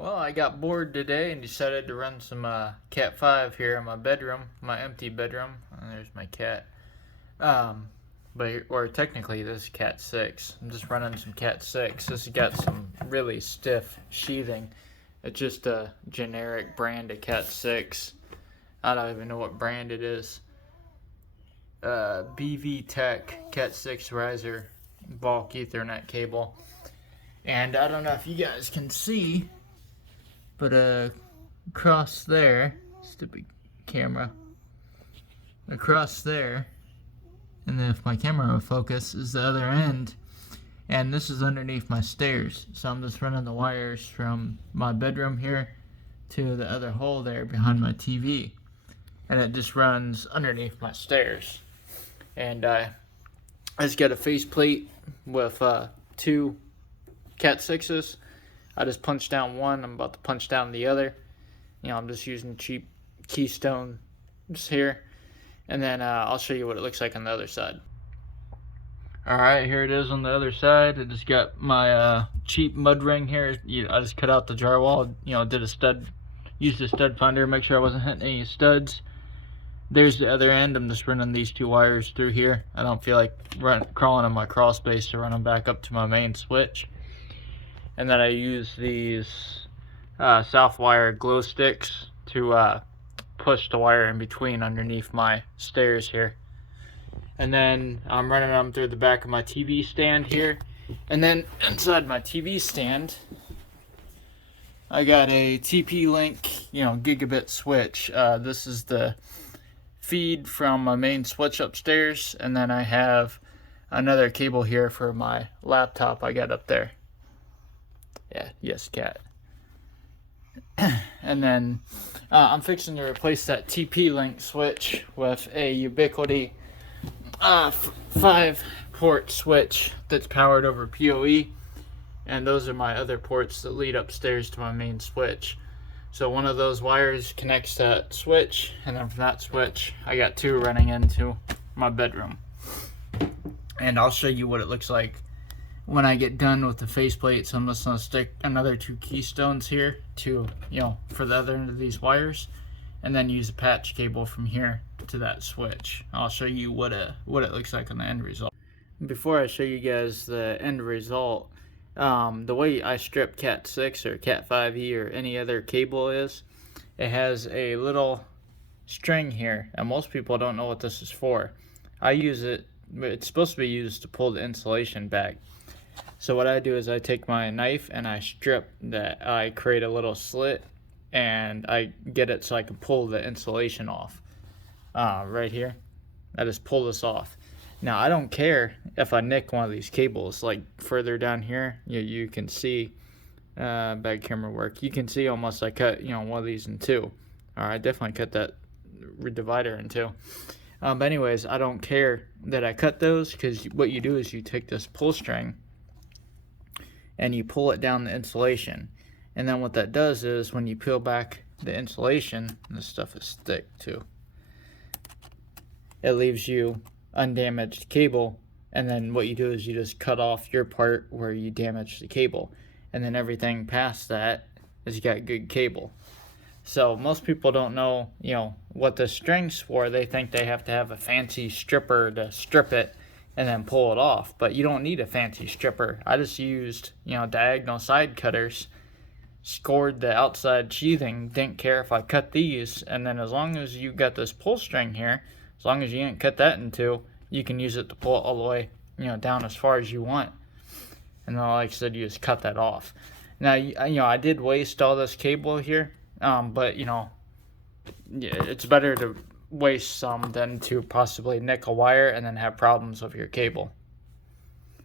Well, I got bored today and decided to run some Cat 5 here in my bedroom, my empty bedroom. And there's my cat. Or technically this is Cat 6. I'm just running some Cat 6. This has got some really stiff sheathing. It's just a generic brand of Cat 6. I don't even know what brand it is. BV Tech Cat 6 riser bulk Ethernet cable. And I don't know if you guys can see, but across there, stupid camera, across there, and then if my camera will focus, is the other end, and this is underneath my stairs. So I'm just running the wires from my bedroom here to the other hole there behind my TV, and it just runs underneath my stairs. And I just got a faceplate with two Cat 6s. I just punched down one. I'm about to punch down the other. I'm just using cheap Keystone just here. And then I'll show you what it looks like on the other side. Alright, here it is on the other side. I just got my cheap mud ring here. I just cut out the drywall, did a stud, used a stud finder, make sure I wasn't hitting any studs. There's the other end. I'm just running these two wires through here. I don't feel like crawling on my crawl space to run them back up to my main switch. And then I use these Southwire glow sticks to push the wire in between underneath my stairs here. And then I'm running them through the back of my TV stand here. And then inside my TV stand, I got a TP-Link, gigabit switch. This is the feed from my main switch upstairs. And then I have another cable here for my laptop I got up there. Yeah, yes, cat. And then I'm fixing to replace that TP-Link switch with a Ubiquiti 5-port switch that's powered over PoE. And those are my other ports that lead upstairs to my main switch. So one of those wires connects to that switch, and then from that switch, I got two running into my bedroom. And I'll show you what it looks like when I get done with the faceplate. So I'm just gonna stick another two keystones here to, for the other end of these wires, and then use a patch cable from here to that switch. I'll show you what it looks like on the end result. Before I show you guys the end result, the way I strip Cat 6 or Cat 5e or any other cable is, it has a little string here, and most people don't know what this is for. I use it, it's supposed to be used to pull the insulation back. So what I do is I take my knife and I strip that. I create a little slit and I get it so I can pull the insulation off. Right here, I just pull this off. Now I don't care if I nick one of these cables. Like further down here, you can see bad camera work. You can see almost I cut one of these in two. I definitely cut that divider in two. But anyways, I don't care that I cut those, because what you do is you take this pull string and you pull it down the insulation. And then what that does is when you peel back the insulation, and this stuff is thick too, it leaves you undamaged cable. And then what you do is you just cut off your part where you damaged the cable. And then everything past that is you got good cable. So most people don't know, what the string's for. They think they have to have a fancy stripper to strip it and then pull it off. But you don't need a fancy stripper. I just used, diagonal side cutters, scored the outside sheathing, didn't care if I cut these, and then as long as you got this pull string here, as long as you didn't cut that in two, you can use it to pull it all the way, down as far as you want. And then, like I said, you just cut that off. Now, I did waste all this cable here, but, it's better to waste some than to possibly nick a wire and then have problems with your cable.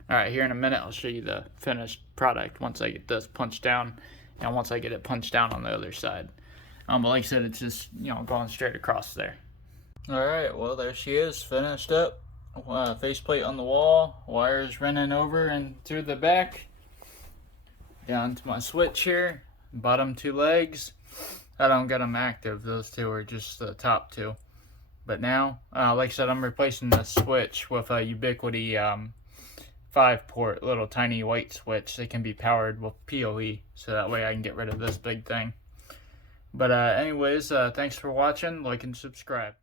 Alright, here in a minute I'll show you the finished product once I get this punched down, and once I get it punched down on the other side. But like I said, it's just, going straight across there. Alright, well there she is, finished up. Faceplate on the wall, wires running over and through the back. Down to my switch here, bottom two legs. I don't got them active, those two are just the top two. But now, like I said, I'm replacing the switch with a Ubiquiti 5-port little tiny white switch that can be powered with PoE, so that way I can get rid of this big thing. But anyways, thanks for watching, like and subscribe.